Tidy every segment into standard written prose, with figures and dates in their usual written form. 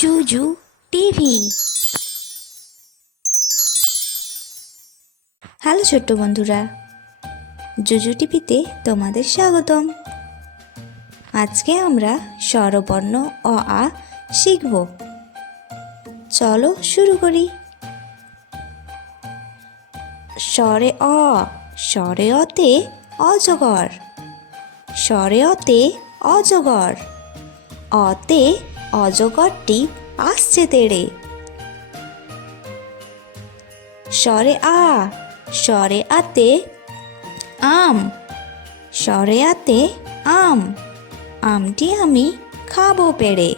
জুজু TV. Hello ছোট্ট বন্ধুরা, জুজু টিভিতে তোমাদের স্বাগতম। আজকে আমরা স্বরবর্ণ অ আ শিখব। চলো শুরু করি। স্বরে অ, স্বরে অতে অজগর, স্বরে অতে অজগর, অতে অজগরটি আসছে তেড়ে। স্বরে আ, স্বরে আতে আম, স্বরে আতে আম, আমটি আমি খাবো পেড়ে।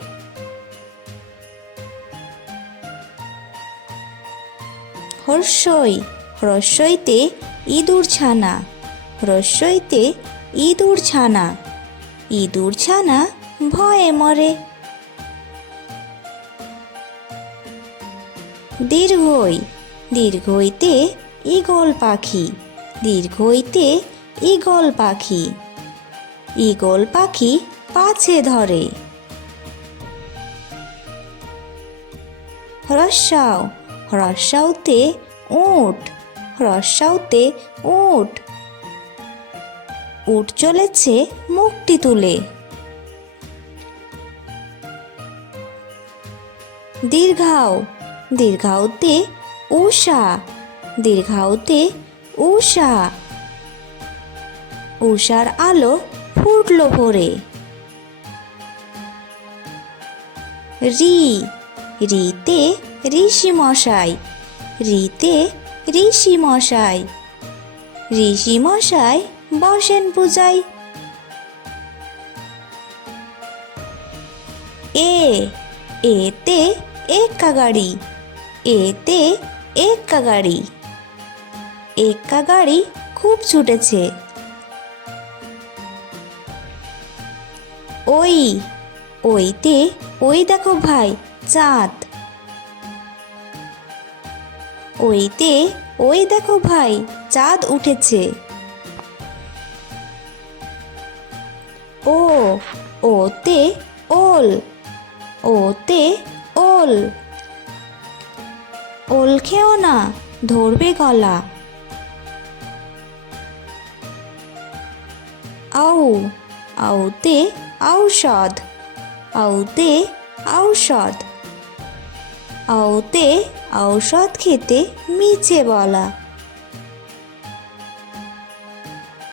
হর্ষই, হ্রস্বইতে ইঁদুর ছানা, হ্রস্বইতে ইঁদুর ছানা, ইঁদুর ছানা ভয়ে মরে। দীর্ঘই, দীর্ঘইতে ঈগল পাখি, দীর্ঘইতে ঈগল পাখি, ঈগল পাখি পাছে ধরে। হ্রস্বাও, হ্রস্বাউতে উট, হ্রস্বাউতে উট, উট চলেছে মুখটি তুলে। দীর্ঘাও, দীর্ঘাউতে উষা, দীর্ঘাউতে উষা, উষার আলো ফুটলো ভোরে। রি, রিতে ঋষি মশাই, রিতে ঋষি মশাই, ঋষি মশাই বসেন পূজায়। এ, এতে এক্কা গাড়ি, এতে এক্কা গাড়ি, এক্কা গাড়ি খুব ছুটেছে। ওই, ওইতে ওই দেখো ভাই চাঁদ, ওইতে ওই দেখো ভাই চাঁদ উঠেছে। ও, ওতে ওল, ওতে ওল, ওল খেও না ধরবে গলা। আউ, আউতে ঔষধ, আউতে ঔষধ, আউতে ঔষধ খেতে মিছে বলা।